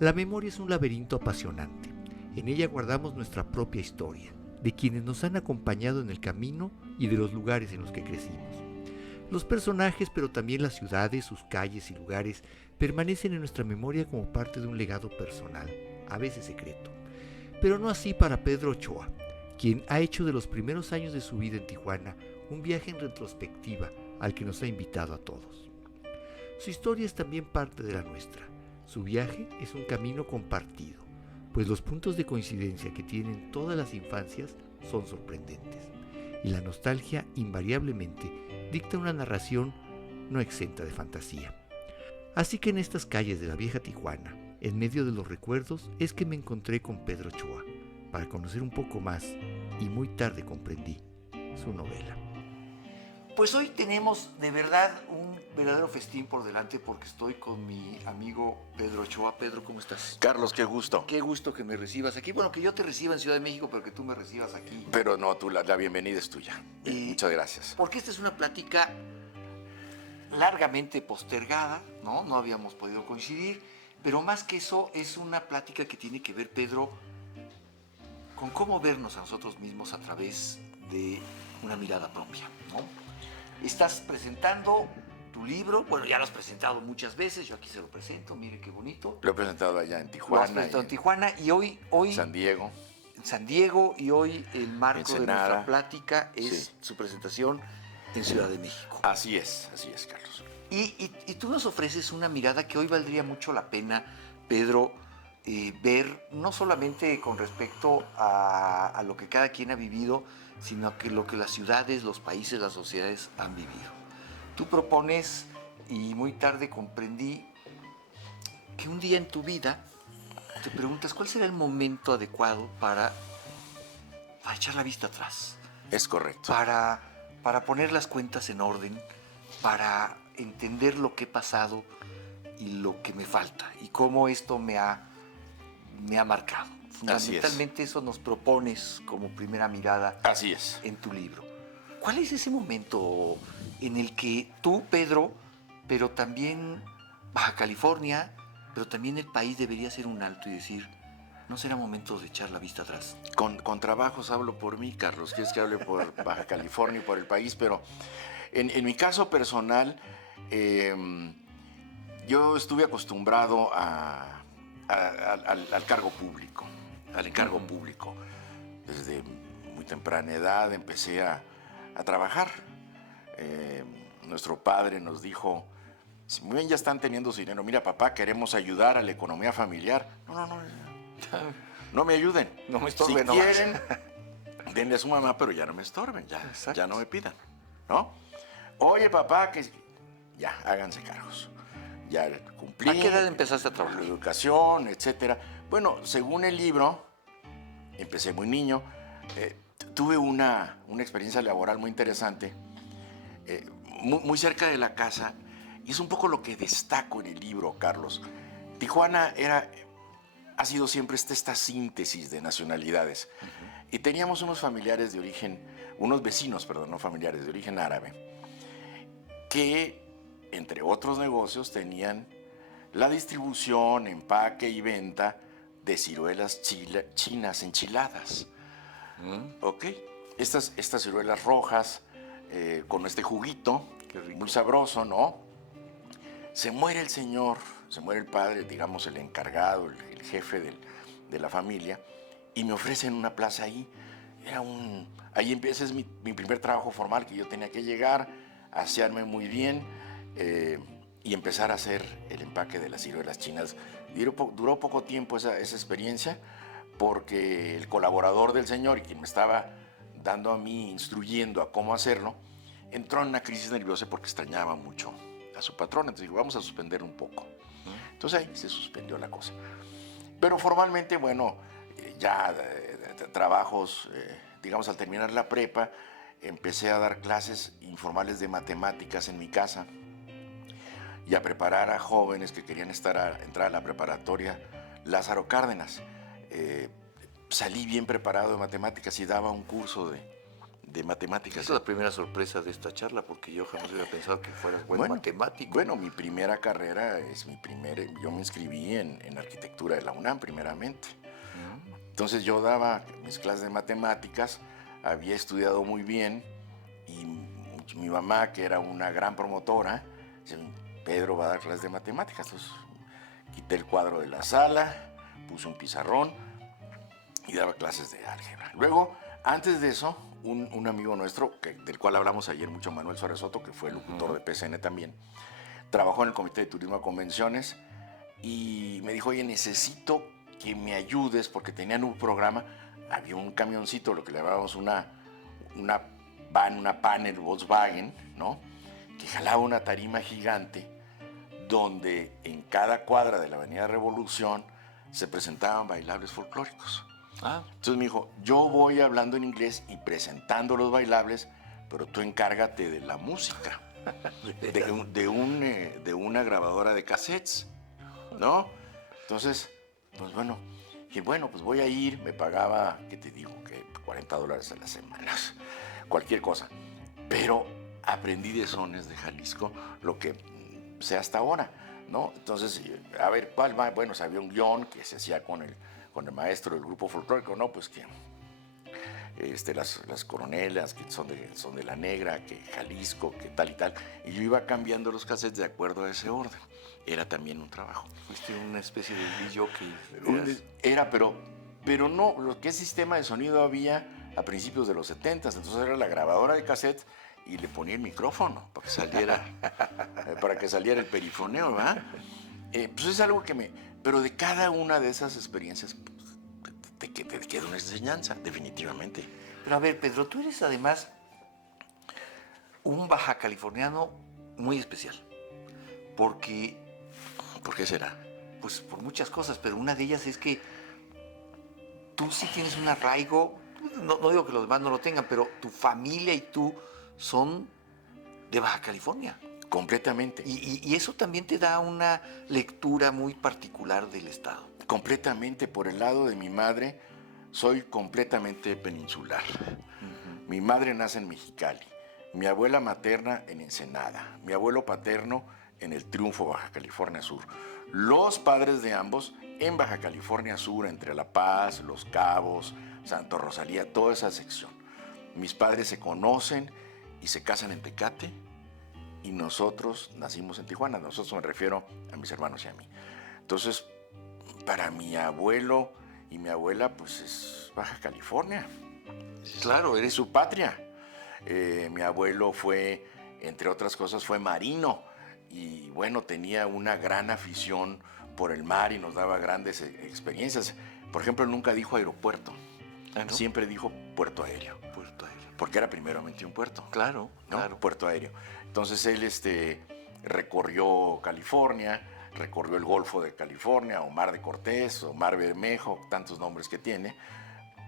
La memoria es un laberinto apasionante. En ella guardamos nuestra propia historia, de quienes nos han acompañado en el camino y de los lugares en los que crecimos. Los personajes, pero también las ciudades, sus calles y lugares, permanecen en nuestra memoria como parte de un legado personal, a veces secreto. Pero no así para Pedro Ochoa, quien ha hecho de los primeros años de su vida en Tijuana un viaje en retrospectiva al que nos ha invitado a todos. Su historia es también parte de la nuestra. Su viaje es un camino compartido, pues los puntos de coincidencia que tienen todas las infancias son sorprendentes, y la nostalgia invariablemente dicta una narración no exenta de fantasía. Así que en estas calles de la vieja Tijuana, en medio de los recuerdos, es que me encontré con Pedro Ochoa, para conocer un poco más, y muy tarde comprendí su novela. Pues hoy tenemos de verdad un verdadero festín por delante porque estoy con mi amigo Pedro Ochoa. Pedro, ¿cómo estás? Carlos, qué gusto. Qué gusto que me recibas aquí. Bueno, que yo te reciba en Ciudad de México, pero que tú me recibas aquí. Pero no, la bienvenida es tuya. Muchas gracias. Porque esta es una plática largamente postergada, ¿no? No habíamos podido coincidir, pero más que eso es una plática que tiene que ver, Pedro, con cómo vernos a nosotros mismos a través de una mirada propia, ¿no? Estás presentando tu libro, bueno, ya lo has presentado muchas veces, yo aquí se lo presento, mire qué bonito. Lo he presentado allá en Lo Tijuana. has presentado en Tijuana y hoy San Diego. en San Diego, y hoy el marco de Ensenada. nuestra plática es Sí. su presentación en Ciudad de México. Así es, Carlos. Y tú nos ofreces una mirada que hoy valdría mucho la pena, Pedro, ver, no solamente con respecto a lo que cada quien ha vivido, sino que lo que las ciudades, los países, las sociedades han vivido. Tú propones, y muy tarde comprendí, que un día en tu vida te preguntas cuál será el momento adecuado para echar la vista atrás. Es correcto. Para poner las cuentas en orden, para entender lo que he pasado y lo que me falta y cómo esto me ha marcado. Fundamentalmente eso nos propones como primera mirada. Así es. En tu libro. ¿Cuál es ese momento en el que tú, Pedro, pero también Baja California, pero también el país debería hacer un alto y decir, ¿no será momento de echar la vista atrás? Con trabajos hablo por mí, Carlos. Quieres que hable por Baja California y por el país, pero en mi caso personal, yo estuve acostumbrado al cargo público, al encargo público. Desde muy temprana edad empecé a trabajar. Nuestro padre nos dijo, si muy bien ya están teniendo su dinero, mira papá, queremos ayudar a la economía familiar. No me ayuden. No me estorben. Si quieren, denle a su mamá, pero ya no me estorben, ya no me pidan, ¿no? Oye papá, que ya, háganse cargos. Ya cumplí. ¿A qué edad empezaste a trabajar? La educación, etcétera. Bueno, según el libro, empecé muy niño. Tuve una experiencia laboral muy interesante, muy cerca de la casa, y es un poco lo que destaco en el libro, Carlos. Tijuana ha sido siempre esta síntesis de nacionalidades. Y teníamos unos familiares de origen, unos vecinos, perdón, no familiares, de origen árabe, que, entre otros negocios, tenían la distribución, empaque y venta de ciruelas chinas enchiladas. Ok, estas ciruelas rojas con este juguito, muy sabroso, ¿no? Se muere el señor, se muere el padre, digamos el encargado, el jefe de la familia, y me ofrecen una plaza ahí. Ahí empieza mi primer trabajo formal, que yo tenía que llegar, asearme muy bien y empezar a hacer el empaque de las ciruelas chinas. Duró poco tiempo esa experiencia, porque el colaborador del señor y quien me estaba dando a mí, instruyendo a cómo hacerlo, entró en una crisis nerviosa porque extrañaba mucho a su patrón. Entonces dijo, vamos a suspender un poco. Entonces ahí se suspendió la cosa. Pero formalmente, bueno, ya trabajos, digamos, al terminar la prepa, empecé a dar clases informales de matemáticas en mi casa y a preparar a jóvenes que querían entrar a la preparatoria Lázaro Cárdenas. Salí bien preparado de matemáticas y daba un curso de matemáticas. Esa es la primera sorpresa de esta charla, porque yo jamás hubiera pensado que fueras buen matemático. Bueno, mi primera carrera yo me inscribí en arquitectura de la UNAM primeramente. Entonces yo daba mis clases de matemáticas, había estudiado muy bien y mi mamá, que era una gran promotora, dice, Pedro va a dar clases de matemáticas. Entonces quité el cuadro de la sala, puse un pizarrón y daba clases de álgebra. Luego, antes de eso, un amigo nuestro, del cual hablamos ayer mucho, Manuel Suárez Soto, que fue locutor de PCN también, trabajó en el Comité de Turismo a Convenciones y me dijo, oye, necesito que me ayudes, porque tenían un programa, había un camioncito, lo que le llamábamos una panel Volkswagen, ¿no? Que jalaba una tarima gigante donde en cada cuadra de la Avenida Revolución se presentaban bailables folclóricos. Entonces me dijo, yo voy hablando en inglés y presentando los bailables, pero tú encárgate de la música, de una grabadora de cassettes, ¿no? Entonces, pues bueno, dije, bueno, pues voy a ir, me pagaba, ¿qué te digo? Que $40 a la semana, cualquier cosa. Pero aprendí de sones de Jalisco lo que sé hasta ahora, ¿no? Entonces, a ver, ¿cuál va? Bueno, había un guión que se hacía con el maestro del grupo folclórico, ¿no? Pues que las coronelas, que son de La Negra, que Jalisco, que tal y tal. Y yo iba cambiando los cassettes de acuerdo a ese orden. Era también un trabajo. Fuiste una especie de jockey. Era, pero no, ¿qué sistema de sonido había a principios de los 70s? Entonces era la grabadora de cassette y le ponía el micrófono para que saliera el perifoneo, ¿verdad? Pues es algo pero de cada una de esas experiencias te queda una enseñanza, definitivamente. Pero a ver, Pedro, tú eres además un baja californiano muy especial. ¿Por qué será? Pues por muchas cosas, pero una de ellas es que tú sí tienes un arraigo, no digo que los demás no lo tengan, pero tu familia y tú son de Baja California. Completamente. Y eso también te da una lectura muy particular del estado. Completamente. Por el lado de mi madre, soy completamente peninsular. Mi madre nace en Mexicali, mi abuela materna en Ensenada, mi abuelo paterno en el Triunfo, Baja California Sur. Los padres de ambos en Baja California Sur, entre La Paz, Los Cabos, Santo Rosalía, toda esa sección. Mis padres se conocen y se casan en Tecate, y nosotros nacimos en Tijuana. Nosotros, me refiero a mis hermanos y a mí. Entonces, para mi abuelo y mi abuela, pues es Baja California. Claro, eres su patria. Mi abuelo fue, entre otras cosas, fue marino y bueno, tenía una gran afición por el mar y nos daba grandes experiencias. Por ejemplo, nunca dijo aeropuerto, ¿no? Siempre dijo puerto aéreo. Puerto aéreo. Porque era primeramente un puerto. Claro, ¿no? Claro. Puerto aéreo. Entonces él recorrió California, recorrió el Golfo de California, o Mar de Cortés, o Mar Bermejo, tantos nombres que tiene,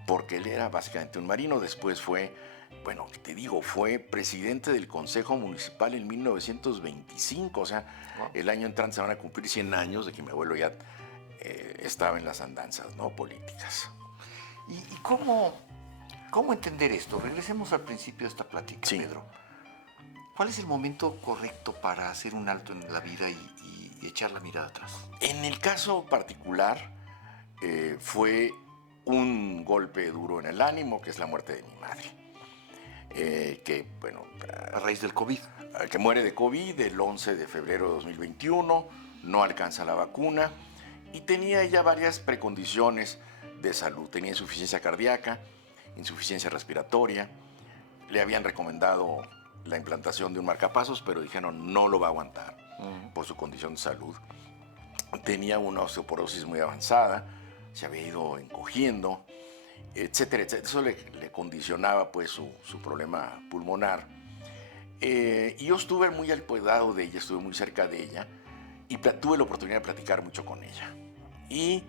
porque él era básicamente un marino. Después fue, bueno, te digo, fue presidente del Consejo Municipal en 1925, o sea, wow. El año entrante se van a cumplir 100 años de que mi abuelo ya estaba en las andanzas, ¿no? Políticas. ¿Y cómo entender esto? Regresemos al principio de esta plática, sí. Pedro. ¿Cuál es el momento correcto para hacer un alto en la vida y echar la mirada atrás? En el caso particular, fue un golpe duro en el ánimo, que es la muerte de mi madre. Que, bueno... a raíz del COVID. Que muere de COVID el 11 de febrero de 2021, no alcanza la vacuna, y tenía ella varias precondiciones de salud. Tenía insuficiencia cardíaca, insuficiencia respiratoria, le habían recomendado la implantación de un marcapasos, pero dijeron no lo va a aguantar por su condición de salud. Tenía una osteoporosis muy avanzada, se había ido encogiendo, etcétera, etcétera. Eso le condicionaba pues su problema pulmonar. Y yo estuve muy al cuidado de ella, estuve muy cerca de ella y tuve la oportunidad de platicar mucho con ella. Y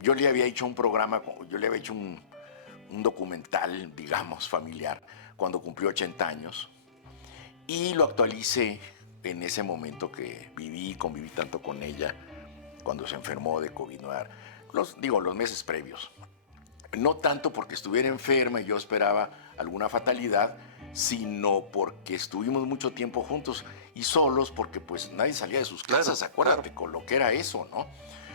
yo le había hecho un programa, yo le había hecho un documental, digamos, familiar, cuando cumplió 80 años. Y lo actualicé en ese momento que conviví tanto con ella, cuando se enfermó de COVID, los meses previos. no tanto porque estuviera enferma y yo esperaba alguna fatalidad, sino porque estuvimos mucho tiempo juntos y solos, porque pues nadie salía de sus casas, Claro, acuérdate, claro. con lo que era eso, ¿no?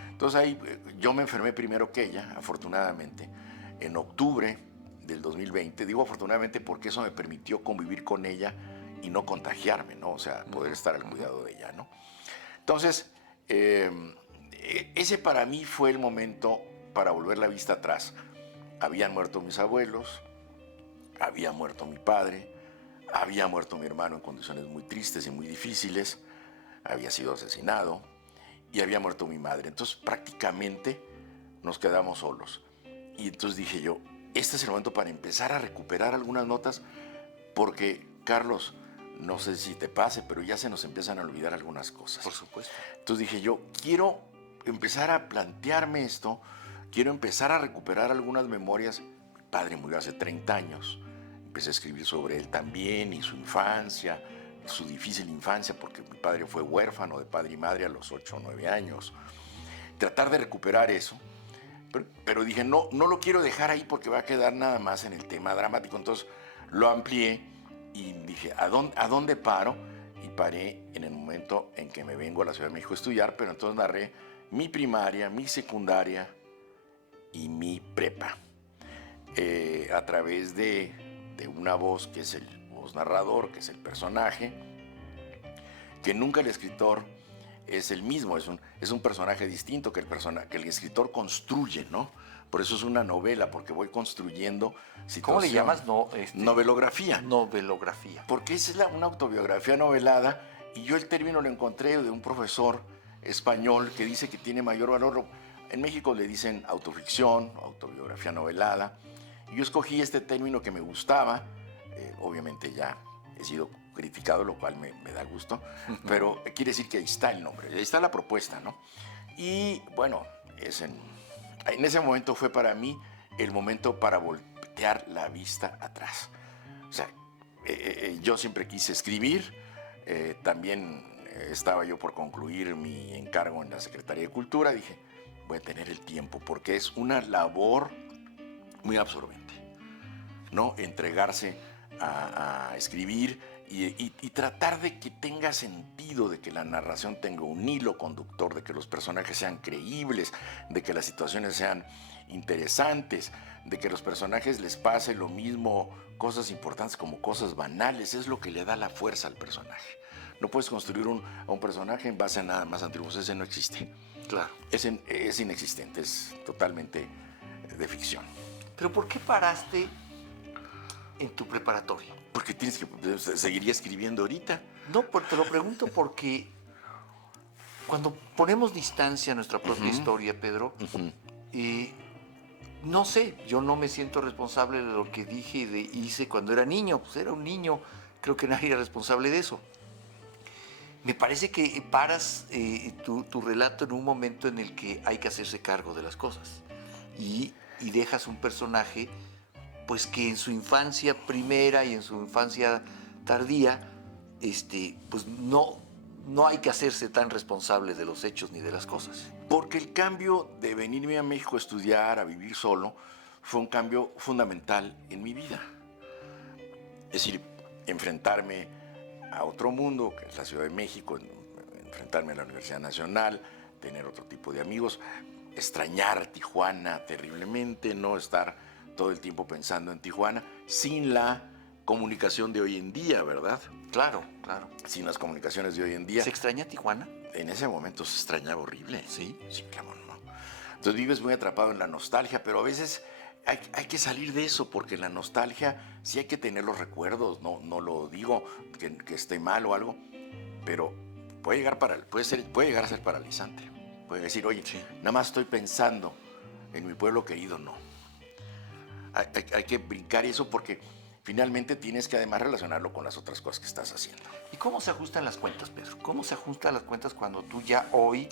Entonces ahí yo me enfermé primero que ella, afortunadamente, en octubre del 2020. Digo afortunadamente porque eso me permitió convivir con ella y no contagiarme, ¿no? O sea, poder estar al cuidado de ella, ¿no? Entonces, ese para mí fue el momento para volver la vista atrás. Habían muerto mis abuelos, había muerto mi padre, había muerto mi hermano en condiciones muy tristes y muy difíciles, había sido asesinado y había muerto mi madre. Entonces prácticamente nos quedamos solos. Y entonces dije yo, este es el momento para empezar a recuperar algunas notas porque, Carlos, no sé si te pase, pero ya se nos empiezan a olvidar algunas cosas. Por supuesto. Entonces dije yo, quiero empezar a plantearme esto, quiero empezar a recuperar algunas memorias. Mi padre murió hace 30 años. Empecé a escribir sobre él también y su infancia, su difícil infancia, porque mi padre fue huérfano de padre y madre a los 8 o 9 años. Tratar de recuperar eso, pero dije, no, no lo quiero dejar ahí porque va a quedar nada más en el tema dramático. Entonces lo amplié y dije, ¿a dónde paro? Y paré en el momento en que me vengo a la Ciudad de México a estudiar, pero entonces narré mi primaria, mi secundaria y mi prepa. A través de una voz que es el voz narrador, que es el personaje, que nunca el escritor es el mismo, es un personaje distinto que el escritor construye, ¿no? Por eso es una novela, porque voy construyendo situaciones. ¿Cómo le llamas? Novelografía. Novelografía. Porque es una autobiografía novelada y yo el término lo encontré de un profesor español que dice que tiene mayor valor. En México le dicen autoficción, autobiografía novelada. Y yo escogí este término que me gustaba, obviamente ya he sido criticado, lo cual me da gusto, pero quiere decir que ahí está el nombre, ahí está la propuesta, ¿no? Y bueno, en ese momento fue para mí el momento para voltear la vista atrás. O sea, yo siempre quise escribir, también estaba yo por concluir mi encargo en la Secretaría de Cultura, dije, voy a tener el tiempo, porque es una labor muy absorbente, ¿no? Entregarse a escribir y tratar de que tenga sentido, de que la narración tenga un hilo conductor, de que los personajes sean creíbles, de que las situaciones sean interesantes, de que a los personajes les pase lo mismo, cosas importantes como cosas banales, es lo que le da la fuerza al personaje. No puedes construir a un personaje en base a nada más antiguos, ese no existe. Claro. Es inexistente, es totalmente de ficción. ¿Pero por qué paraste en tu preparatoria? Porque tienes que seguiría escribiendo ahorita. No, te lo pregunto porque cuando ponemos distancia a nuestra propia historia, Pedro, no sé, yo no me siento responsable de lo que dije y hice cuando era niño. Pues era un niño, creo que nadie era responsable de eso. Me parece que paras tu relato en un momento en el que hay que hacerse cargo de las cosas y dejas un personaje pues que en su infancia primera y en su infancia tardía pues no hay que hacerse tan responsable de los hechos ni de las cosas. Porque el cambio de venirme a México a estudiar, a vivir solo, fue un cambio fundamental en mi vida. Es decir, enfrentarme a otro mundo, que es la Ciudad de México, enfrentarme a la Universidad Nacional, tener otro tipo de amigos, extrañar Tijuana terriblemente, no estar todo el tiempo pensando en Tijuana, sin la comunicación de hoy en día, ¿verdad? Claro, claro. Sin las comunicaciones de hoy en día. ¿Se extraña Tijuana? En ese momento se extrañaba horrible. Sí. Sí, claro, no. Entonces vives muy atrapado en la nostalgia, pero a veces hay que salir de eso, porque la nostalgia sí hay que tener los recuerdos, no lo digo que esté mal o algo, pero puede llegar a ser paralizante. Puede decir, oye, sí, nada más estoy pensando en mi pueblo querido, no. Hay que brincar eso porque finalmente tienes que además relacionarlo con las otras cosas que estás haciendo. ¿Y cómo se ajustan las cuentas, Pedro? ¿Cómo se ajustan las cuentas cuando tú ya hoy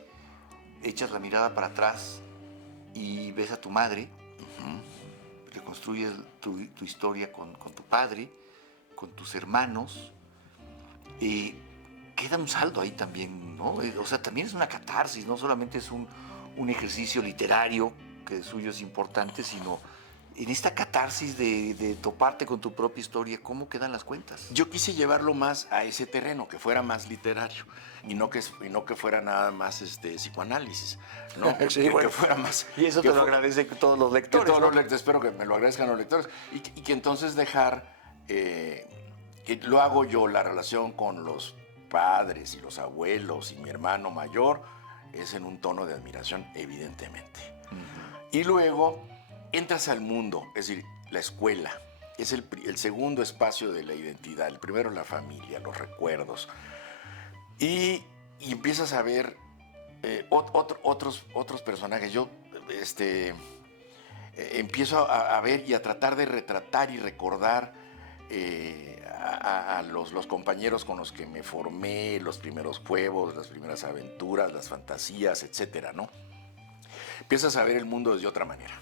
echas la mirada para atrás y ves a tu madre, reconstruyes tu historia con tu padre, con tus hermanos, queda un saldo ahí también, ¿no? O sea, también es una catarsis, no solamente es un ejercicio literario, que de suyo es importante, sino en esta catarsis de toparte con tu propia historia, ¿cómo quedan las cuentas? Yo quise llevarlo más a ese terreno, que fuera más literario y no que fuera nada más psicoanálisis, ¿no? Sí, que, bueno, que fuera más. Y eso que te lo fu- agradecen todos los que lectores, todos ¿no? los lectores, espero que me lo agradezcan los lectores y que entonces dejar que lo hago yo, la relación con los padres y los abuelos y mi hermano mayor es en un tono de admiración, evidentemente. Y luego entras al mundo, es decir, la escuela. Es el segundo espacio de la identidad. El primero la familia, los recuerdos. Y empiezas a ver otros personajes. Yo empiezo a ver y a tratar de retratar y recordar a los compañeros con los que me formé, los primeros juegos, las primeras aventuras, las fantasías, etcétera, ¿no? Empiezas a ver el mundo desde otra manera.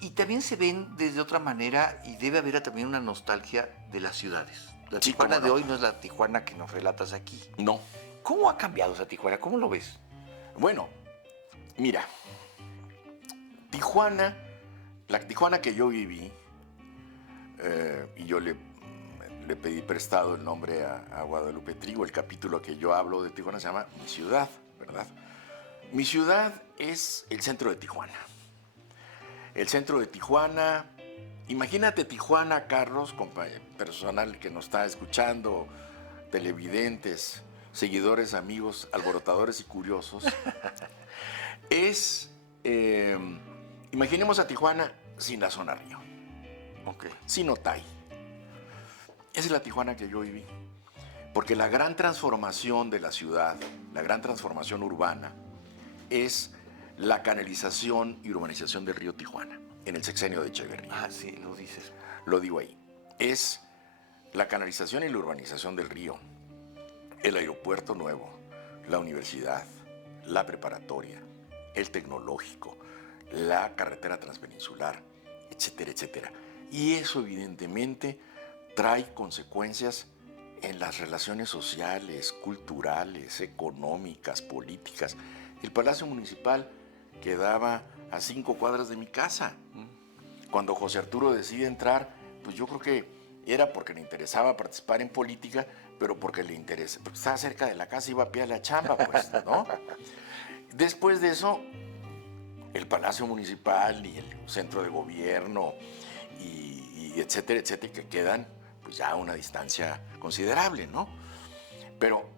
Y también se ven desde otra manera y debe haber también una nostalgia de las ciudades. La Sí, Tijuana cómo de no. hoy no es la Tijuana que nos relatas aquí. No. ¿Cómo ha cambiado esa Tijuana? ¿Cómo lo ves? Bueno, mira, Tijuana, la Tijuana que yo viví, y yo le pedí prestado el nombre a Guadalupe Trigo, el capítulo que yo hablo de Tijuana se llama Mi Ciudad, ¿verdad? Mi ciudad es el centro de Tijuana. El centro de Tijuana, imagínate Tijuana, Carlos, personal que nos está escuchando, televidentes, seguidores, amigos, alborotadores y curiosos, es, imaginemos a Tijuana sin la zona Río, Okay. sin Otay. Esa es la Tijuana que yo viví. Porque la gran transformación de la ciudad, la gran transformación urbana, es la canalización y urbanización del río Tijuana, en el sexenio de Echeverría. Ah, sí, lo dices. Lo digo ahí. Es la canalización y la urbanización del río, el aeropuerto nuevo, la universidad, la preparatoria, el tecnológico, la carretera transpeninsular, etcétera, etcétera. Y eso evidentemente trae consecuencias en las relaciones sociales, culturales, económicas, políticas. El Palacio Municipal quedaba a 5 cuadras de mi casa. Cuando José Arturo decide entrar, pues yo creo que era porque le interesaba participar en política, pero porque le interesa, porque estaba cerca de la casa, iba a pie a la chamba, pues, ¿no? Después de eso, el Palacio Municipal y el centro de gobierno y etcétera, etcétera, que quedan pues ya a una distancia considerable, ¿no? Pero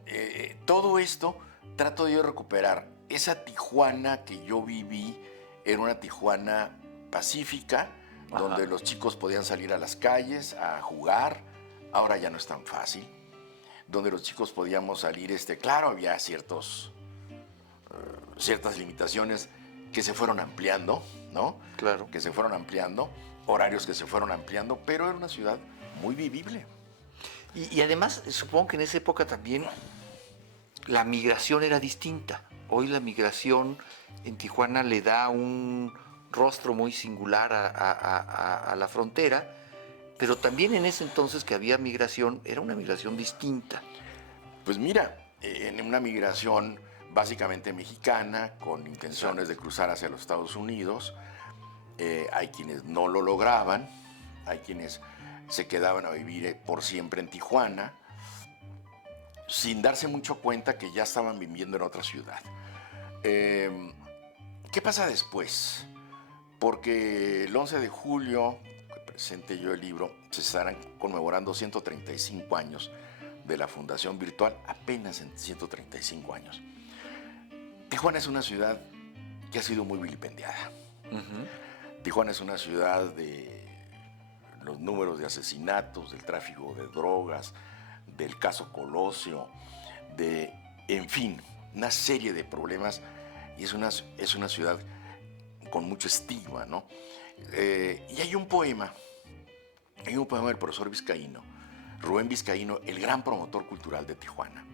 todo esto trato yo de recuperar. Esa Tijuana que yo viví era una Tijuana pacífica, Ajá. donde los chicos podían salir a las calles a jugar. Ahora ya no es tan fácil. Donde los chicos podíamos salir, claro, había ciertas limitaciones que se fueron ampliando, ¿no? Claro. Que se fueron ampliando, horarios que se fueron ampliando, pero era una ciudad muy vivible. Y además, supongo que en esa época también la migración era distinta. Hoy la migración en Tijuana le da un rostro muy singular a la frontera, pero también en ese entonces que había migración, era una migración distinta. Pues mira, en una migración básicamente mexicana, con intenciones de cruzar hacia los Estados Unidos, hay quienes no lo lograban, hay quienes se quedaban a vivir por siempre en Tijuana, sin darse mucho cuenta que ya estaban viviendo en otra ciudad. ¿Qué pasa después? Porque el 11 de julio, que presenté yo el libro, se estarán conmemorando 135 años de la Fundación Virtual, apenas en 135 años. Tijuana es una ciudad que ha sido muy vilipendiada. Tijuana es una ciudad de los números de asesinatos, del tráfico de drogas, del caso Colosio, en fin, una serie de problemas, y es una ciudad con mucho estigma, ¿no? Y hay un poema del profesor Vizcaíno, Rubén Vizcaíno, el gran promotor cultural de Tijuana,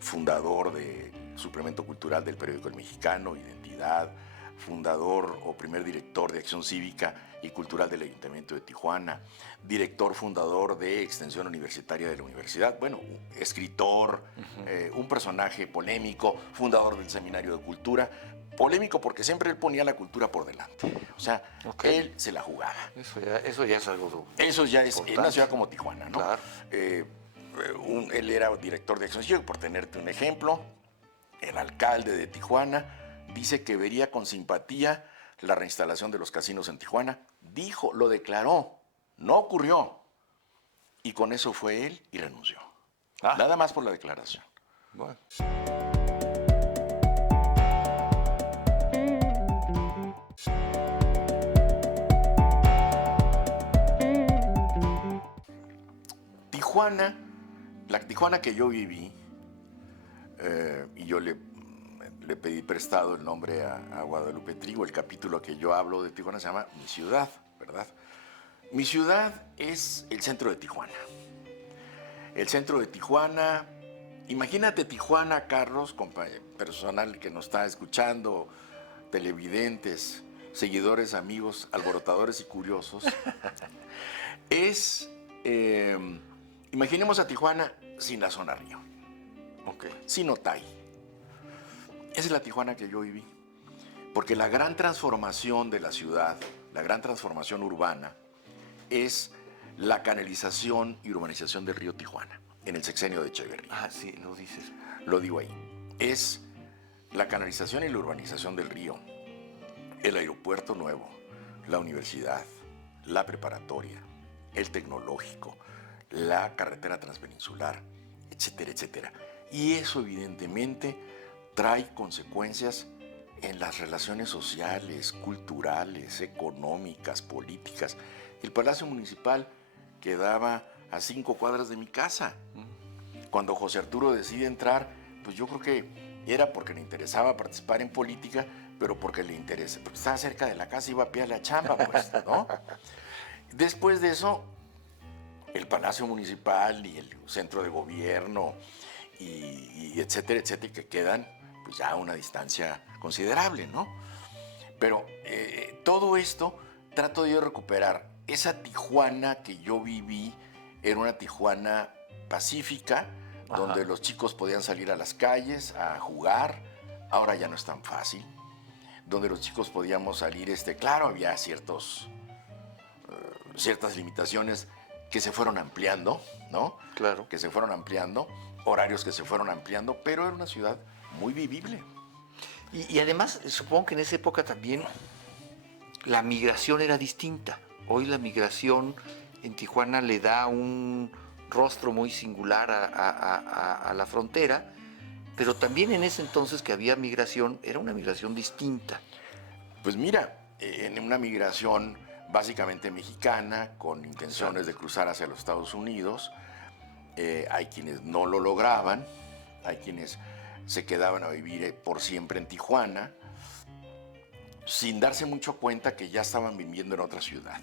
fundador del suplemento cultural del periódico El Mexicano, Identidad, fundador o primer director de Acción Cívica y Cultural del Ayuntamiento de Tijuana, director fundador de Extensión Universitaria de la Universidad, bueno, escritor, un personaje polémico, fundador del Seminario de Cultura, Polémico porque siempre él ponía la cultura por delante. O sea, él se la jugaba. Eso ya es algo. Eso ya es en importante. una ciudad como Tijuana, ¿no? Claro. Él era director de Acción Civil, por tenerte un ejemplo. El alcalde de Tijuana dice que vería con simpatía la reinstalación de los casinos en Tijuana. Dijo, lo declaró, no ocurrió. Y con eso fue él y renunció. Nada más por la declaración. Bueno. Tijuana, la Tijuana que yo viví, y yo le pedí prestado el nombre a Guadalupe Trigo, el capítulo que yo hablo de Tijuana se llama Mi Ciudad, ¿verdad? Mi ciudad es el centro de Tijuana. El centro de Tijuana, imagínate Tijuana, Carlos, personal que nos está escuchando, televidentes, seguidores, amigos, alborotadores y curiosos, es... imaginemos a Tijuana sin la zona Río, sin Otay. Esa es la Tijuana que yo viví. Porque la gran transformación de la ciudad, la gran transformación urbana, es la canalización y urbanización del río Tijuana, en el sexenio de Echeverría. Ah, sí, lo dices. Lo digo ahí. Es la canalización y la urbanización del río, el aeropuerto nuevo, la universidad, la preparatoria, el tecnológico, la carretera transpeninsular, etcétera, etcétera. Y eso evidentemente trae consecuencias en las relaciones sociales, culturales, económicas, políticas. El Palacio Municipal quedaba a 5 cuadras de mi casa. Cuando José Arturo decide entrar, pues yo creo que era porque le interesaba participar en política, pero porque le interesa, porque estaba cerca de la casa, iba a pie a la chamba, pues, ¿no? Después de eso, el Palacio Municipal y el Centro de Gobierno y etcétera, etcétera, que quedan pues ya a una distancia considerable, ¿no? Pero todo esto trato yo de recuperar. Esa Tijuana que yo viví era una Tijuana pacífica, donde los chicos podían salir a las calles a jugar. Ahora ya no es tan fácil. Donde los chicos podíamos salir, claro, había ciertas limitaciones que se fueron ampliando, ¿no? Claro. Que se fueron ampliando, horarios que se fueron ampliando, pero era una ciudad muy vivible. Y además, supongo que en esa época también la migración era distinta. Hoy la migración en Tijuana le da un rostro muy singular a la frontera, pero también en ese entonces que había migración, era una migración distinta. Pues mira, en una migración básicamente mexicana, con intenciones de cruzar hacia los Estados Unidos, hay quienes no lo lograban, hay quienes se quedaban a vivir por siempre en Tijuana, sin darse mucho cuenta que ya estaban viviendo en otra ciudad.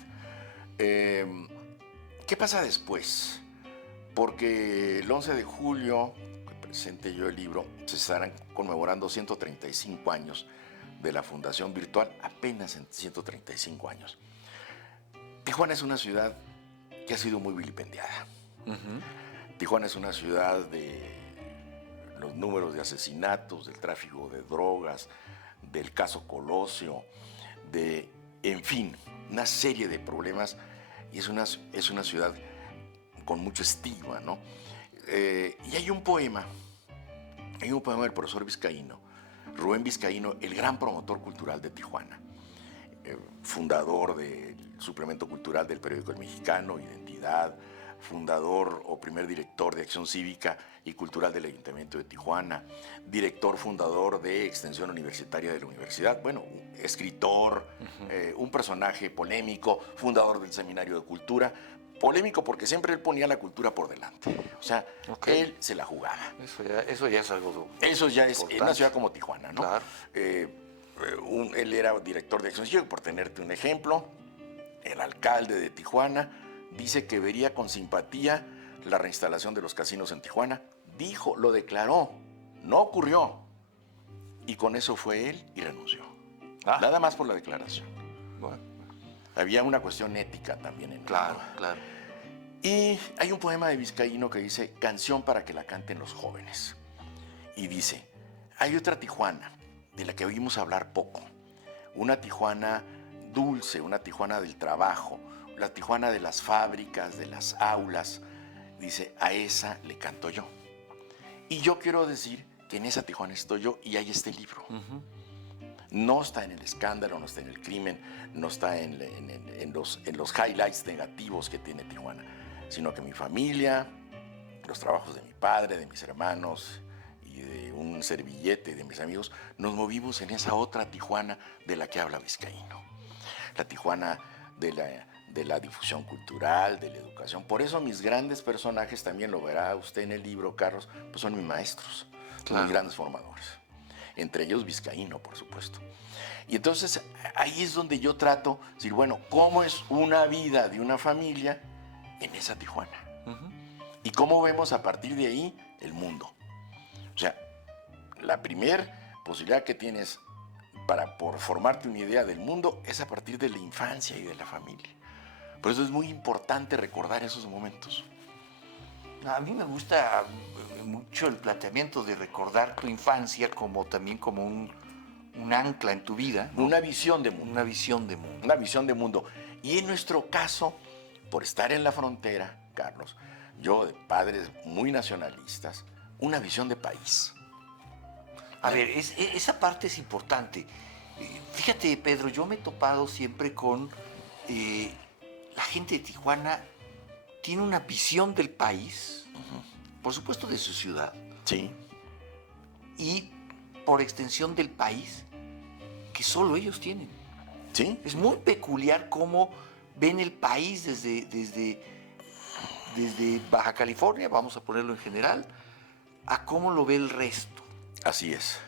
¿Qué pasa después? Porque el 11 de julio, que presenté yo el libro, se estarán conmemorando 135 años de la Fundación Virtual, apenas en 135 años. Tijuana es una ciudad que ha sido muy vilipendiada. Tijuana es una ciudad de los números de asesinatos, del tráfico de drogas, del caso Colosio, en fin, una serie de problemas, y es una ciudad con mucho estigma, ¿no? Y hay un poema del profesor Vizcaíno, Rubén Vizcaíno, el gran promotor cultural de Tijuana, fundador del suplemento cultural del periódico El Mexicano, Identidad, fundador o primer director de Acción Cívica y Cultural del Ayuntamiento de Tijuana, director fundador de Extensión Universitaria de la Universidad, bueno, escritor, un personaje polémico, fundador del Seminario de Cultura, polémico porque siempre él ponía la cultura por delante, o sea, él se la jugaba. Eso ya es algo. Eso ya es en una ciudad como Tijuana, ¿no? Claro. Él era director de Acción Cívica, por tenerte un ejemplo, el alcalde de Tijuana dice que vería con simpatía la reinstalación de los casinos en Tijuana. Dijo, lo declaró, no ocurrió. Y con eso fue él y renunció. Nada más por la declaración. Bueno. Había una cuestión ética también en Claro, él, ¿no? claro. Y hay un poema de Vizcaíno que dice, canción para que la canten los jóvenes. Y dice, hay otra Tijuana, de la que oímos hablar poco. Una Tijuana dulce, una Tijuana del trabajo, la Tijuana de las fábricas, de las aulas. Dice, a esa le canto yo. Y yo quiero decir que en esa Tijuana estoy yo y hay este libro. No está en el escándalo, no está en el crimen, no está en los highlights negativos que tiene Tijuana, sino que mi familia, los trabajos de mi padre, de mis hermanos y de un servillete de mis amigos, nos movimos en esa otra Tijuana de la que habla Vizcaíno. La Tijuana de la difusión cultural, de la educación. Por eso mis grandes personajes, también lo verá usted en el libro, Carlos, pues son mis maestros, Claro. mis grandes formadores. Entre ellos Vizcaíno, por supuesto. Y entonces ahí es donde yo trato de decir, bueno, ¿cómo es una vida de una familia en esa Tijuana? Y cómo vemos a partir de ahí el mundo. O sea, la primera posibilidad que tienes por formarte una idea del mundo es a partir de la infancia y de la familia. Por eso es muy importante recordar esos momentos. A mí me gusta mucho el planteamiento de recordar tu infancia como también como un ancla en tu vida, ¿no? Una visión de mundo. Una visión de mundo. Una visión de mundo. Y en nuestro caso, por estar en la frontera, Carlos, yo de padres muy nacionalistas, una visión de país. A ver, esa parte es importante. Fíjate, Pedro, yo me he topado siempre con la gente de Tijuana tiene una visión del país, por supuesto de su ciudad, Sí. y por extensión del país, que solo ellos tienen. Sí. Es muy peculiar cómo ven el país desde Baja California, vamos a ponerlo en general, a cómo lo ve el resto. Así es.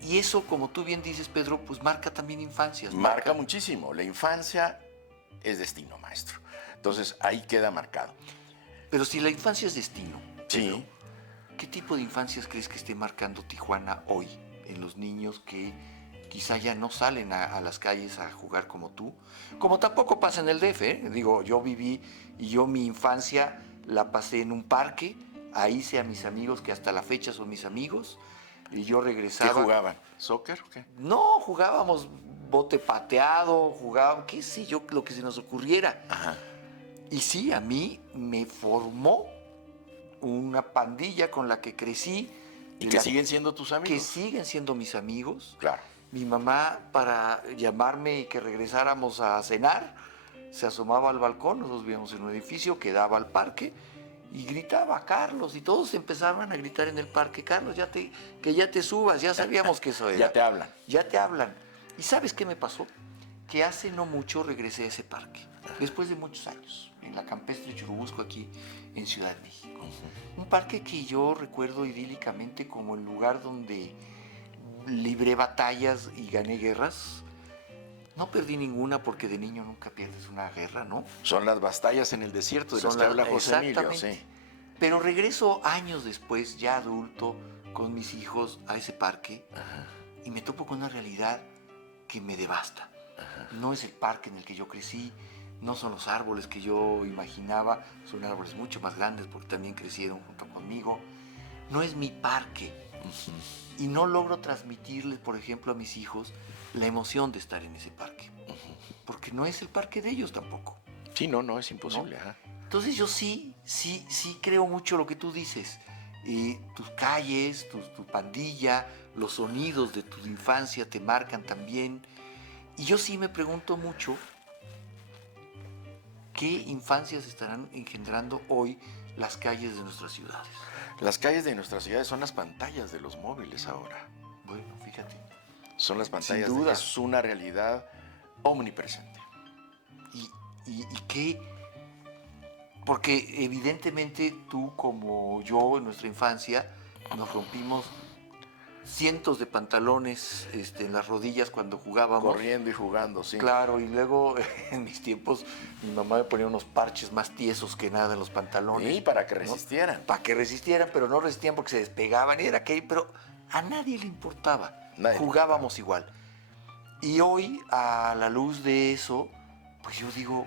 Y eso, como tú bien dices, Pedro, pues marca también infancias. Marca muchísimo. La infancia es destino, maestro. Entonces ahí queda marcado. Pero si la infancia es destino, Sí. Pedro, ¿qué tipo de infancias crees que esté marcando Tijuana hoy en los niños que quizá ya no salen a las calles a jugar como tú? Como tampoco pasa en el DF, ¿eh? Digo, yo viví y yo mi infancia la pasé en un parque, ahí hice a mis amigos que hasta la fecha son mis amigos, y yo ¿Qué regresaba. jugaban? ¿Soccer o qué? No, jugábamos bote pateado, jugábamos, qué sé yo, lo que se nos ocurriera. Ajá. Y sí, a mí me formó una pandilla con la que crecí. ¿Y de que la- siguen siendo tus Que amigos? siguen siendo mis amigos. Claro. Mi mamá, para llamarme y que regresáramos a cenar, se asomaba al balcón, nosotros vivíamos en un edificio que daba al parque, y gritaba, Carlos, y todos empezaban a gritar en el parque, Carlos, que ya te subas, ya sabíamos que eso era. Ya te hablan. Ya te hablan. ¿Y sabes qué me pasó? Que hace no mucho regresé a ese parque, después de muchos años, en la Campestre Churubusco, aquí en Ciudad de México. Un parque que yo recuerdo idílicamente como el lugar donde libré batallas y gané guerras. No perdí ninguna porque de niño nunca pierdes una guerra, ¿no? Son las batallas en el desierto de las Son que las- habla José Emilio, exactamente. sí. Pero regreso años después, ya adulto, con mis hijos a ese parque y me topo con una realidad que me devasta. No es el parque en el que yo crecí, no son los árboles que yo imaginaba, son árboles mucho más grandes porque también crecieron junto conmigo. No es mi parque. Y no logro transmitirles, por ejemplo, a mis hijos la emoción de estar en ese parque. Porque no es el parque de ellos tampoco. Sí, no, es imposible. ¿No? Ajá. Entonces yo sí creo mucho lo que tú dices. Tus calles, tu pandilla, los sonidos de tu infancia te marcan también. Y yo sí me pregunto mucho qué infancias estarán engendrando hoy las calles de nuestras ciudades. Las calles de nuestras ciudades son las pantallas de los móviles ahora. Bueno, fíjate. Son las pantallas. duda. Es una realidad omnipresente. ¿Y qué? Porque evidentemente tú como yo en nuestra infancia nos rompimos cientos de pantalones en las rodillas cuando jugábamos. Corriendo y jugando, sí. Claro, y luego en mis tiempos mi mamá me ponía unos parches más tiesos que nada en los pantalones. Y para que ¿no? resistieran. Para que resistieran, pero no resistían porque se despegaban y era que, pero a nadie le importaba. Nadie le Jugábamos igual. Y hoy, a la luz de eso, pues yo digo,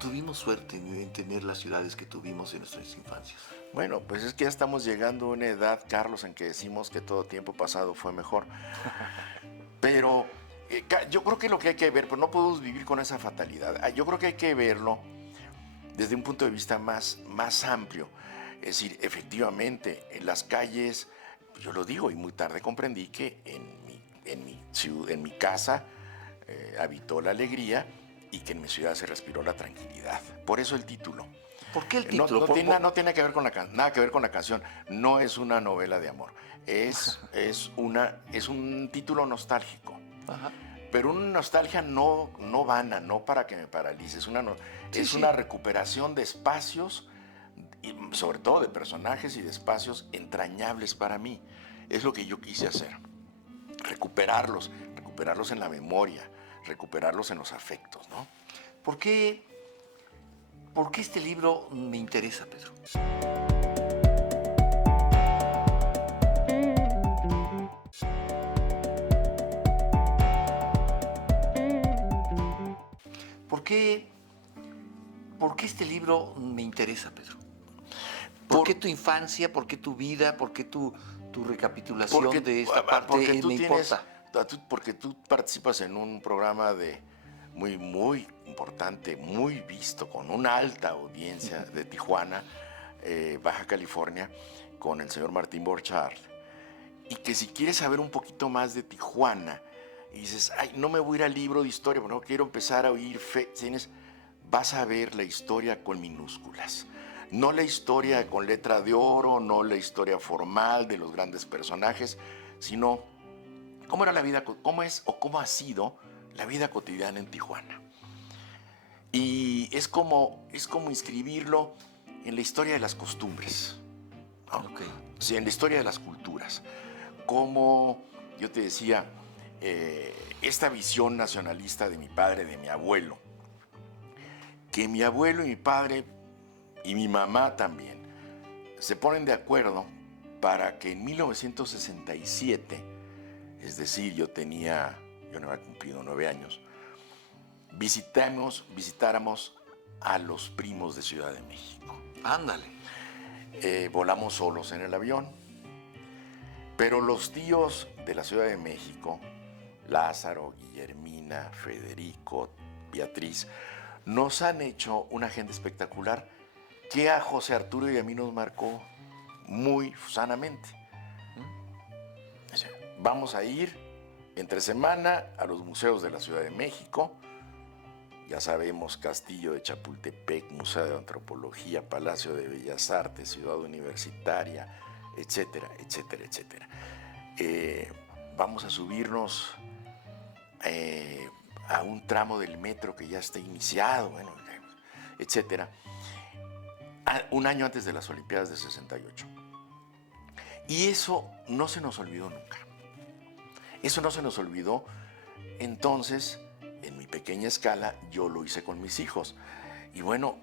tuvimos suerte en tener las ciudades que tuvimos en nuestras infancias. Bueno, pues es que ya estamos llegando a una edad, Carlos, en que decimos que todo tiempo pasado fue mejor. Pero yo creo que lo que hay que ver, pues no podemos vivir con esa fatalidad. Yo creo que hay que verlo desde un punto de vista más amplio. Es decir, efectivamente, en las calles, yo lo digo y muy tarde comprendí que en mi casa habitó la alegría y que en mi ciudad se respiró la tranquilidad. Por eso el título. ¿Por qué el título? No tiene que ver con nada que ver con la canción. No es una novela de amor. Es un título nostálgico. Ajá. Pero una nostalgia no vana, no para que me paralice. Es una recuperación de espacios, y sobre todo de personajes y de espacios entrañables para mí. Es lo que yo quise hacer. Recuperarlos en la memoria, recuperarlos en los afectos, ¿no? ¿Por qué este libro me interesa, Pedro? ¿Por qué este libro me interesa, Pedro? ¿Por qué tu infancia? ¿Por qué tu vida? ¿Por qué tu recapitulación de esta parte importa? Porque tú participas en un programa muy importante, muy visto, con una alta audiencia de Tijuana, Baja California, con el señor Martín Borchardt. Y que si quieres saber un poquito más de Tijuana, y dices, ay, no me voy a ir al libro de historia, no quiero empezar a oír cines, vas a ver la historia con minúsculas. No la historia con letra de oro, no la historia formal de los grandes personajes, sino cómo era la vida, cómo es o cómo ha sido la vida cotidiana en Tijuana. Y es como inscribirlo en la historia de las costumbres, ¿no? Okay. Sí, en la historia de las culturas. Como yo te decía, esta visión nacionalista de mi padre, de mi abuelo, que mi abuelo y mi padre y mi mamá también se ponen de acuerdo para que en 1967, es decir, yo no había cumplido 9 años, visitáramos a los primos de Ciudad de México. Ándale. Volamos solos en el avión, pero los tíos de la Ciudad de México, Lázaro, Guillermina, Federico, Beatriz, nos han hecho una agenda espectacular que a José Arturo y a mí nos marcó muy sanamente. Vamos a ir entre semana a los museos de la Ciudad de México. Ya sabemos, Castillo de Chapultepec, Museo de Antropología, Palacio de Bellas Artes, Ciudad Universitaria, etcétera, etcétera, etcétera. Vamos a subirnos a un tramo del metro que ya está iniciado, bueno, etcétera. Un año antes de las Olimpiadas de 68. Y eso no se nos olvidó nunca. Eso no se nos olvidó. Entonces, en mi pequeña escala, yo lo hice con mis hijos. Y bueno,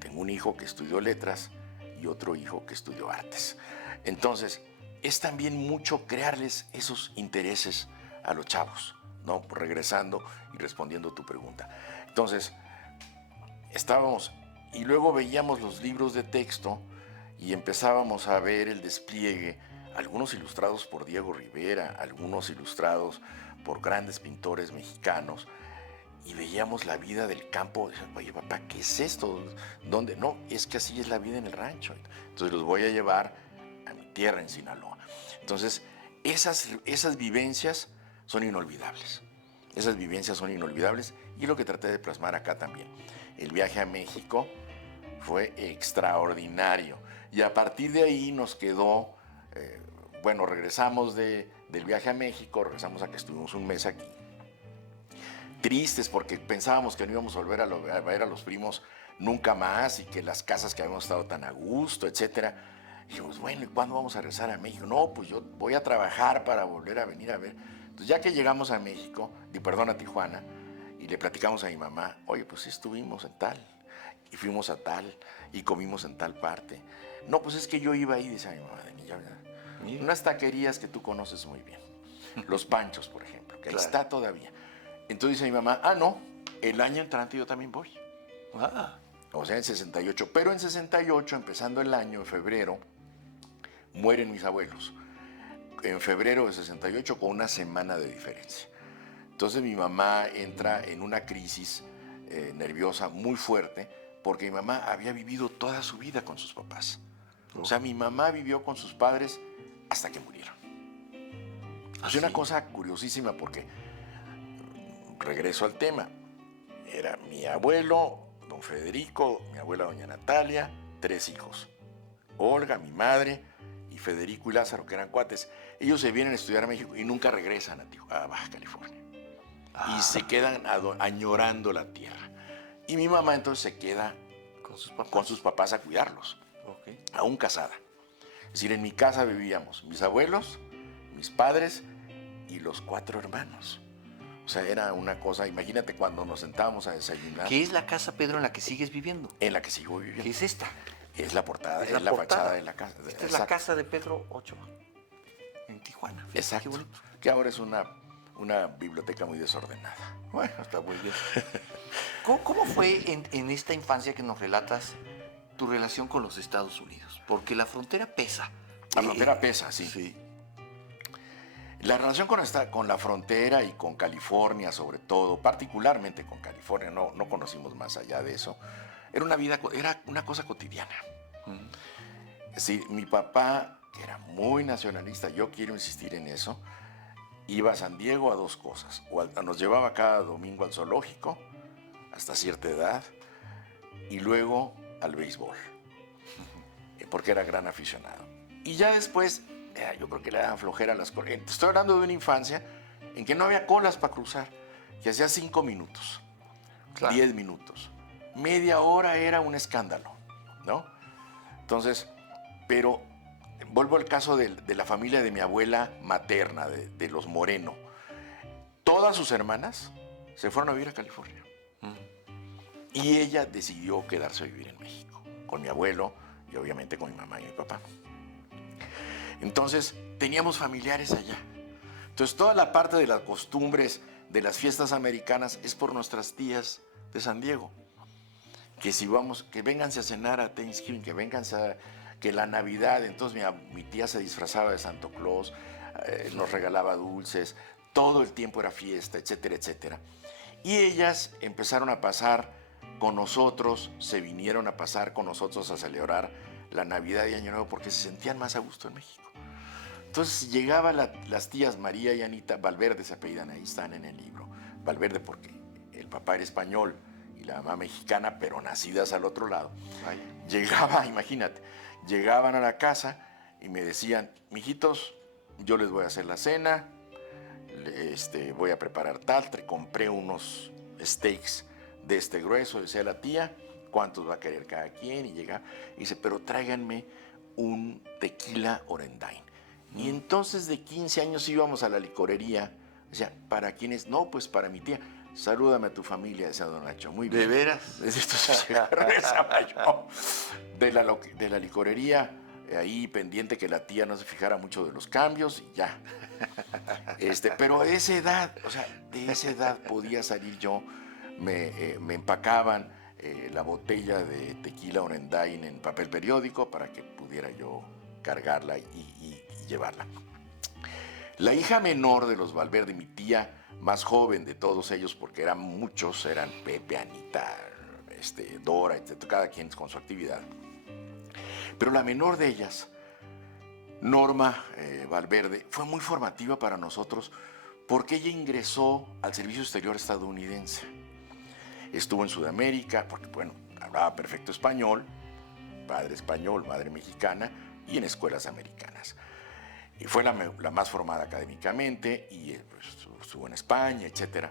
tengo un hijo que estudió letras y otro hijo que estudió artes. Entonces, es también mucho crearles esos intereses a los chavos, ¿no? Regresando y respondiendo tu pregunta. Entonces, estábamos y luego veíamos los libros de texto y empezábamos a ver el despliegue, algunos ilustrados por Diego Rivera, algunos ilustrados por grandes pintores mexicanos, y veíamos la vida del campo. Oye, papá, ¿qué es esto? ¿Dónde? No, es que así es la vida en el rancho. Entonces los voy a llevar a mi tierra en Sinaloa. Entonces, esas vivencias son inolvidables. Esas vivencias son inolvidables y es lo que traté de plasmar acá también. El viaje a México fue extraordinario y a partir de ahí nos quedó, regresamos del viaje a México, regresamos a que estuvimos un mes aquí. Tristes porque pensábamos que no íbamos a volver a ver a los primos nunca más y que las casas que habíamos estado tan a gusto, etcétera. Y dijimos, bueno, ¿y cuándo vamos a regresar a México? No, pues yo voy a trabajar para volver a venir a ver. Entonces, ya que llegamos a México, a Tijuana, y le platicamos a mi mamá, oye, pues sí estuvimos en tal, y fuimos a tal, y comimos en tal parte. No, pues es que yo iba ahí, dice mi mamá de niña, unas taquerías que tú conoces muy bien. Los Panchos, por ejemplo, que ahí está todavía. Entonces dice mi mamá, no, el año entrante yo también voy. Ah, O sea, en 68. Pero en 68, empezando el año, en febrero, mueren mis abuelos. En febrero de 68, con una semana de diferencia. Entonces mi mamá entra en una crisis nerviosa muy fuerte, porque mi mamá había vivido toda su vida con sus papás. O sea, mi mamá vivió con sus padres hasta que murieron. Es una cosa curiosísima porque, regreso al tema, era mi abuelo, don Federico, mi abuela doña Natalia, 3 hijos. Olga, mi madre, y Federico y Lázaro, que eran cuates. Ellos se vienen a estudiar a México y nunca regresan a Baja California. Y se quedan añorando la tierra. Y mi mamá entonces se queda con sus papás a cuidarlos, aún casada. Es decir, en mi casa vivíamos mis abuelos, mis padres y los 4 hermanos. O sea, era una cosa, imagínate cuando nos sentábamos a desayunar. ¿Qué es la casa, Pedro, en la que sigues viviendo? En la que sigo viviendo. ¿Qué es esta? Es la portada, Es es la fachada de la casa. Esta es la casa de Pedro Ochoa, en Tijuana. Fíjate. Exacto. Qué bonito. Que ahora es una biblioteca muy desordenada. Bueno, está muy bien. ¿Cómo fue en esta infancia que nos relatas tu relación con los Estados Unidos? Porque la frontera pesa. La frontera pesa, sí. Sí. La relación con la frontera y con California, sobre todo, particularmente con California, no conocimos más allá de eso, era una cosa cotidiana. Sí, mi papá, que era muy nacionalista, yo quiero insistir en eso, iba a San Diego a 2 cosas. Nos llevaba cada domingo al zoológico, hasta cierta edad, y luego al béisbol, porque era gran aficionado. Y ya después, yo creo que le daban flojera las corrientes. Estoy hablando de una infancia en que no había colas para cruzar, que hacía 5 minutos, Claro. 10 minutos. Media hora era un escándalo, ¿no? Entonces, pero vuelvo al caso de la familia de mi abuela materna, de los Moreno. Todas sus hermanas se fueron a vivir a California. Y ella decidió quedarse a vivir en México, con mi abuelo y obviamente con mi mamá y mi papá. Entonces, teníamos familiares allá. Entonces, toda la parte de las costumbres de las fiestas americanas es por nuestras tías de San Diego. Que si vamos, que vénganse a cenar a Thanksgiving, que la Navidad, entonces mi tía se disfrazaba de Santa Claus, nos regalaba dulces, todo el tiempo era fiesta, etcétera, etcétera. Y ellas empezaron a pasar con nosotros, se vinieron a pasar con nosotros a celebrar la Navidad y Año Nuevo porque se sentían más a gusto en México. Entonces llegaban las tías María y Anita, Valverde se apellidan, ahí están en el libro. Valverde porque el papá era español y la mamá mexicana, pero nacidas al otro lado. Imagínate, llegaban a la casa y me decían, mijitos, yo les voy a hacer la cena, voy a preparar tal, compré unos steaks de este grueso, decía la tía, ¿cuántos va a querer cada quien? Y llega y dice, pero tráiganme un tequila Orendain. Y entonces de 15 años íbamos a la licorería, decía, ¿para quién es? No, pues para mi tía. Salúdame a tu familia, decía don Nacho. Muy bien. ¿De veras? Entonces regresaba yo de la licorería, ahí pendiente que la tía no se fijara mucho de los cambios y ya. Pero de esa edad podía salir yo, me empacaban la botella de tequila Orendain en papel periódico para que pudiera yo cargarla y llevarla. La hija menor de los Valverde, mi tía más joven de todos ellos, porque eran muchos, eran Pepe, Anita, Dora, etc., cada quien con su actividad. Pero la menor de ellas, Norma Valverde, fue muy formativa para nosotros porque ella ingresó al Servicio Exterior estadounidense. Estuvo en Sudamérica, porque, bueno, hablaba perfecto español, padre español, madre mexicana, y en escuelas americanas. Y fue la más formada académicamente, y pues, estuvo en España, etc.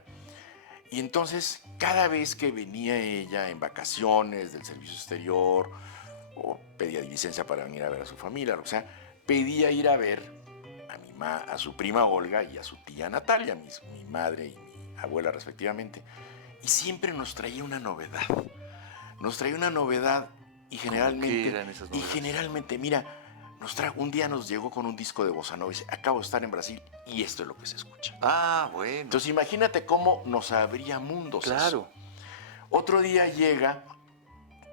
Y entonces, cada vez que venía ella en vacaciones del Servicio Exterior, o pedía licencia para venir a ver a su familia, o sea, pedía ir a ver a su prima Olga y a su tía Natalia, mi madre y mi abuela respectivamente. Y siempre nos traía una novedad. Nos traía una novedad y generalmente... ¿Qué eran esas novedades? Y generalmente, mira, un día nos llegó con un disco de bossa nova y dice, acabo de estar en Brasil y esto es lo que se escucha. Ah, bueno. Entonces imagínate cómo nos abría mundos. Claro. Eso. Otro día llega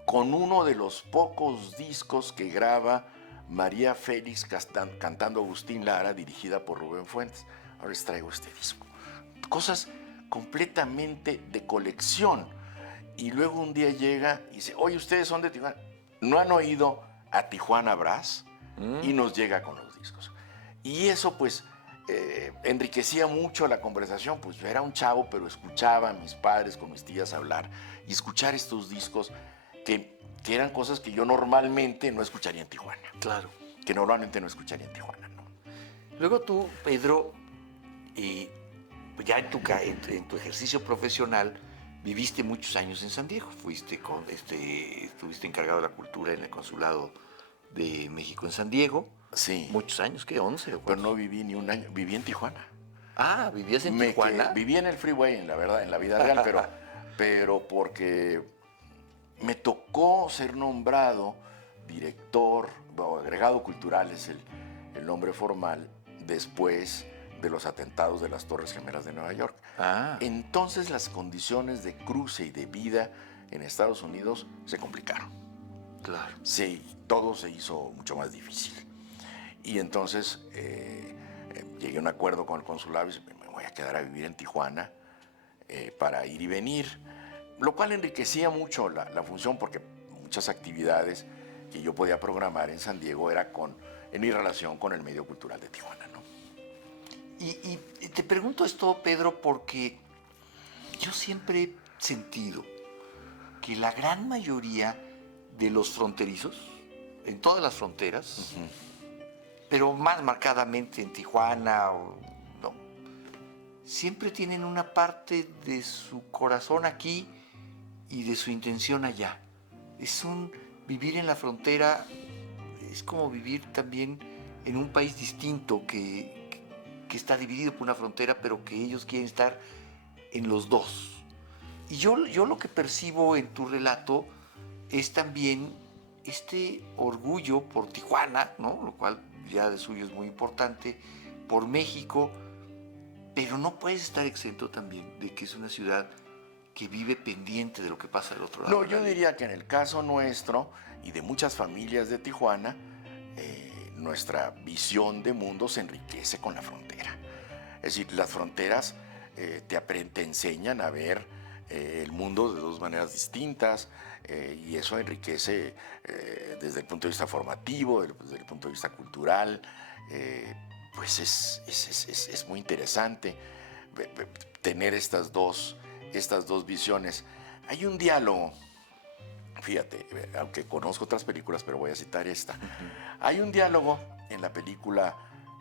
con uno de los pocos discos que graba María Félix cantando Agustín Lara, dirigida por Rubén Fuentes. Ahora les traigo este disco. Cosas completamente de colección. Y luego un día llega y dice, oye, ustedes son de Tijuana. ¿No han oído a Tijuana Brass? Y nos llega con los discos. Y eso pues enriquecía mucho la conversación. Pues yo era un chavo, pero escuchaba a mis padres con mis tías hablar y escuchar estos discos que eran cosas que yo normalmente no escucharía en Tijuana. Claro. Que normalmente no escucharía en Tijuana, ¿no? Luego tú, Pedro, pues ya en tu ejercicio profesional, viviste muchos años en San Diego. Estuviste encargado de la cultura en el Consulado de México en San Diego. Sí. Muchos años, ¿qué? 11 o Pero no viví ni un año, viví en Tijuana. Ah, ¿vivías en Tijuana? Viví en el freeway, en la vida real, pero porque me tocó ser nombrado director, o agregado cultural es el nombre formal, después de los atentados de las Torres Gemelas de Nueva York. Ah. Entonces las condiciones de cruce y de vida en Estados Unidos se complicaron. Claro. Sí, todo se hizo mucho más difícil. Y entonces llegué a un acuerdo con el consulado y me voy a quedar a vivir en Tijuana para ir y venir, lo cual enriquecía mucho la función porque muchas actividades que yo podía programar en San Diego era en mi relación con el medio cultural de Tijuana, ¿no? Y te pregunto esto, Pedro, porque yo siempre he sentido que la gran mayoría de los fronterizos, en todas las fronteras, pero más marcadamente en Tijuana, no, siempre tienen una parte de su corazón aquí y de su intención allá. Vivir en la frontera es como vivir también en un país distinto que está dividido por una frontera, pero que ellos quieren estar en los dos. Y yo lo que percibo en tu relato es también este orgullo por Tijuana, ¿no? Lo cual ya de suyo es muy importante, por México, pero no puedes estar exento también de que es una ciudad que vive pendiente de lo que pasa al otro lado. No, yo diría que en el caso nuestro y de muchas familias de Tijuana, nuestra visión de mundo se enriquece con la frontera. Es decir, las fronteras te enseñan a ver el mundo de dos maneras distintas y eso enriquece desde el punto de vista formativo, desde el punto de vista cultural. Pues es muy interesante tener estas dos visiones. Hay un diálogo, fíjate, aunque conozco otras películas, pero voy a citar esta. Hay un diálogo en la película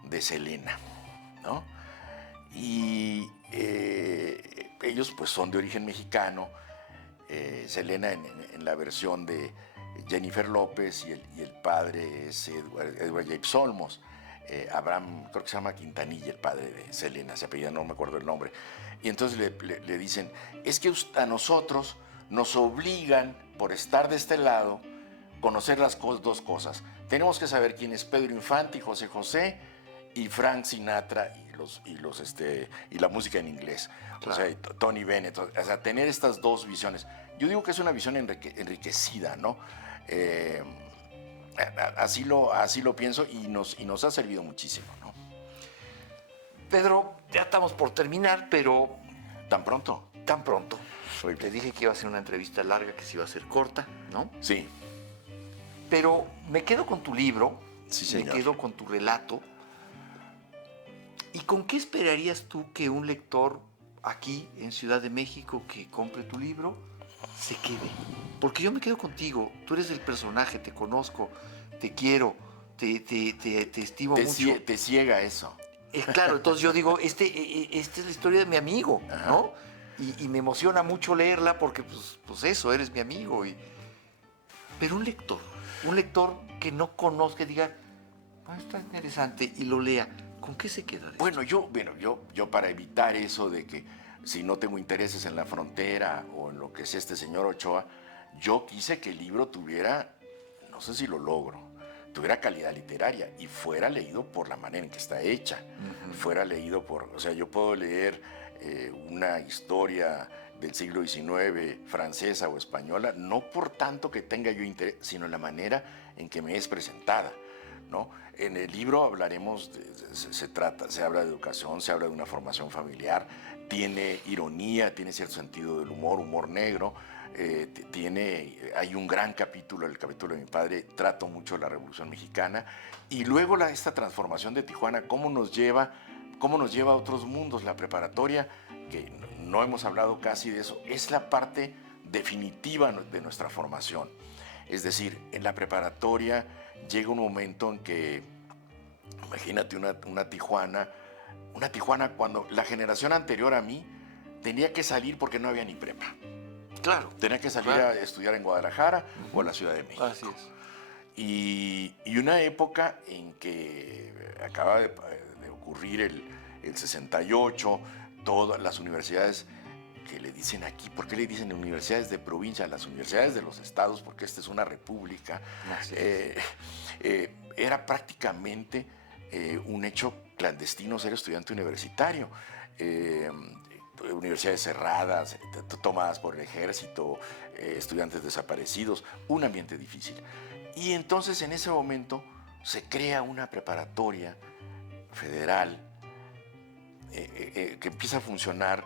de Selena, ¿no? Y ellos pues son de origen mexicano. Selena en la versión de Jennifer López y el padre es Edward James Olmos. Abraham, creo que se llama Quintanilla, el padre de Selena, se apellida, no me acuerdo el nombre. Y entonces le dicen, es que a nosotros nos obligan, por estar de este lado, conocer las dos cosas. Tenemos que saber quién es Pedro Infante y José José y Frank Sinatra y la música en inglés. Claro. O sea, Tony Bennett, o sea, tener estas dos visiones. Yo digo que es una visión enriquecida, ¿no? Así lo pienso y nos ha servido muchísimo, ¿no? Pedro, ya estamos por terminar, pero... ¿Tan pronto? Tan pronto. Te dije que iba a ser una entrevista larga, que se iba a ser corta, ¿no? Sí. Pero me quedo con tu libro, sí, señor. Me quedo con tu relato. ¿Y con qué esperarías tú que un lector aquí en Ciudad de México que compre tu libro se quede? Porque yo me quedo contigo, tú eres el personaje, te conozco, te quiero, te estimo mucho. Te ciega eso. Claro, entonces yo digo, esta es la historia de mi amigo, ¿no? Y me emociona mucho leerla porque, pues eso, eres mi amigo. Pero un lector que no conozca, diga, está interesante, y lo lea, ¿con qué se queda? Bueno, yo para evitar eso de que si no tengo intereses en la frontera o en lo que es este señor Ochoa, yo quise que el libro tuviera, no sé si lo logro, tuviera calidad literaria y fuera leído por la manera en que está hecha. Fuera leído o sea, yo puedo leer una historia del siglo XIX, francesa o española, no por tanto que tenga yo interés, sino en la manera en que me es presentada, ¿no? En el libro hablaremos, se habla de educación, se habla de una formación familiar, tiene ironía, tiene cierto sentido del humor, humor negro, hay un gran capítulo, el capítulo de mi padre, trato mucho la Revolución Mexicana, y luego esta transformación de Tijuana, cómo nos lleva a otros mundos. La preparatoria, que no hemos hablado casi de eso, es la parte definitiva de nuestra formación. Es decir, en la preparatoria llega un momento en que, imagínate una Tijuana cuando la generación anterior a mí tenía que salir porque no había ni prepa. Claro. Tenía que salir a estudiar en Guadalajara o en la Ciudad de México. Así es. Y una época en que acaba de ocurrir el 68, todas las universidades que le dicen aquí, ¿por qué le dicen universidades de provincia? Las universidades de los estados, porque esta es una república. Era prácticamente un hecho clandestino ser estudiante universitario. Universidades cerradas, tomadas por el ejército, estudiantes desaparecidos, un ambiente difícil. Y entonces en ese momento se crea una preparatoria federal que empieza a funcionar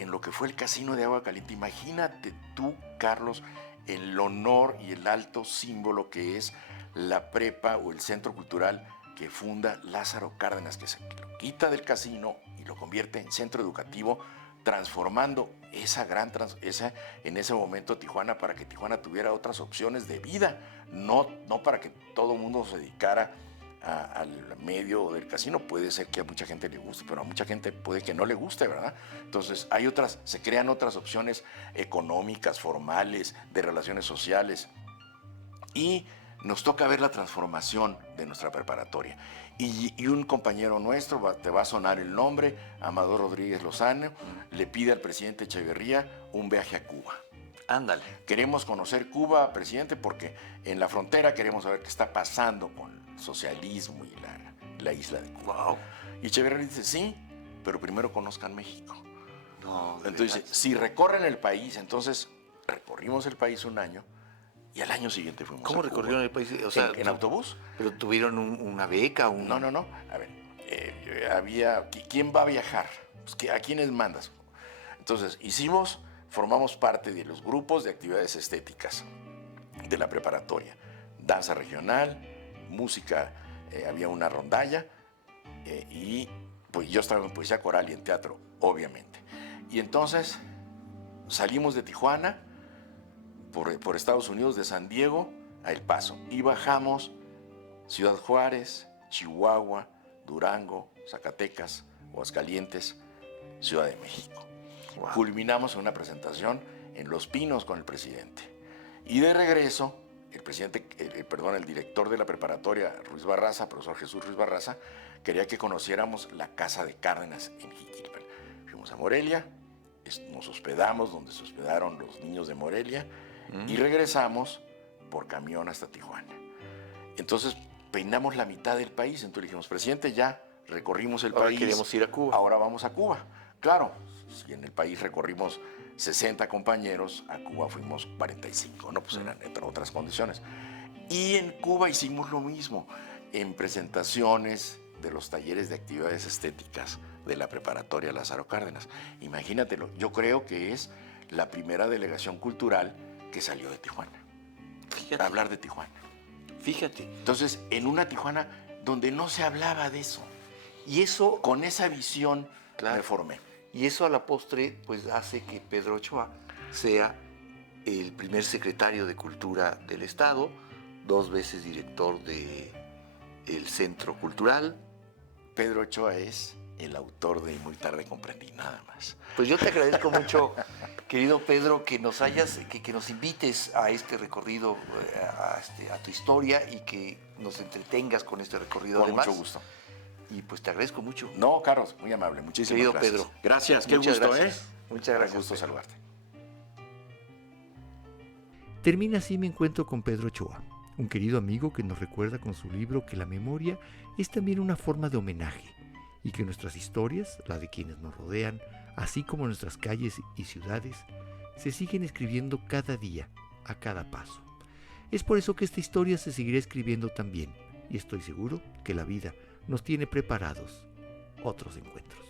en lo que fue el Casino de Agua Caliente. Imagínate tú, Carlos, el honor y el alto símbolo que es la prepa o el centro cultural que funda Lázaro Cárdenas, que se lo quita del casino y lo convierte en centro educativo, transformando en ese momento Tijuana, para que Tijuana tuviera otras opciones de vida, no para que todo el mundo se dedicara al medio del casino. Puede ser que a mucha gente le guste, pero a mucha gente puede que no le guste, ¿verdad? Entonces se crean otras opciones económicas, formales, de relaciones sociales, y nos toca ver la transformación de nuestra preparatoria. Y un compañero nuestro, te va a sonar el nombre, Amador Rodríguez Lozano, le pide al presidente Echeverría un viaje a Cuba. Ándale. Queremos conocer Cuba, presidente, porque en la frontera queremos saber qué está pasando con el socialismo y la isla de Cuba. Wow. Y Echeverría dice, sí, pero primero conozcan México. No, entonces, si recorren el país, entonces recorrimos el país un año, y al año siguiente fuimos. ¿Cómo recorrieron el país? O sea, en autobús. ¿Pero tuvieron una beca? No. A ver, ¿quién va a viajar? Pues, ¿a quiénes mandas? Entonces, formamos parte de los grupos de actividades estéticas de la preparatoria. Danza regional, música, había una rondalla, y pues yo estaba en poesía coral y en teatro, obviamente. Y entonces salimos de Tijuana, por Estados Unidos, de San Diego a El Paso, y bajamos Ciudad Juárez, Chihuahua, Durango, Zacatecas, Aguascalientes, Ciudad de México. Wow. Culminamos en una presentación en Los Pinos con el presidente. Y de regreso, el director de la preparatoria, Ruiz Barraza, profesor Jesús Ruiz Barraza, quería que conociéramos la casa de Cárdenas en Jiquilpan. Fuimos a Morelia, nos hospedamos donde se hospedaron los niños de Morelia, y regresamos por camión hasta Tijuana. Entonces peinamos la mitad del país. Entonces le dijimos, presidente, ya recorrimos el país. Queremos ir a Cuba. Ahora vamos a Cuba. Claro, si en el país recorrimos 60 compañeros, a Cuba fuimos 45, ¿no? Pues eran otras condiciones. Y en Cuba hicimos lo mismo, en presentaciones de los talleres de actividades estéticas de la preparatoria Lázaro Cárdenas. Imagínatelo, yo creo que es la primera delegación cultural que salió de Tijuana. Fíjate. Hablar de Tijuana. Fíjate. Entonces, en una Tijuana donde no se hablaba de eso. Y eso, con esa visión, me formé. Y eso a la postre, pues hace que Pedro Ochoa sea el primer secretario de Cultura del Estado, 2 veces director del Centro Cultural. Pedro Ochoa es el autor de Muy tarde comprendí, nada más. Pues yo te agradezco mucho, querido Pedro, que nos invites a este recorrido, a tu historia, y que nos entretengas con este recorrido. Con además. Mucho gusto. Y pues te agradezco mucho. No, Carlos, muy amable. Muchísimas querido gracias. Pedro. Gracias, qué Muchas gusto, gracias. Muchas gracias. Qué gusto saludarte. Termina así mi encuentro con Pedro Ochoa, un querido amigo que nos recuerda con su libro que la memoria es también una forma de homenaje, y que nuestras historias, la de quienes nos rodean, así como nuestras calles y ciudades, se siguen escribiendo cada día, a cada paso. Es por eso que esta historia se seguirá escribiendo también, y estoy seguro que la vida nos tiene preparados otros encuentros.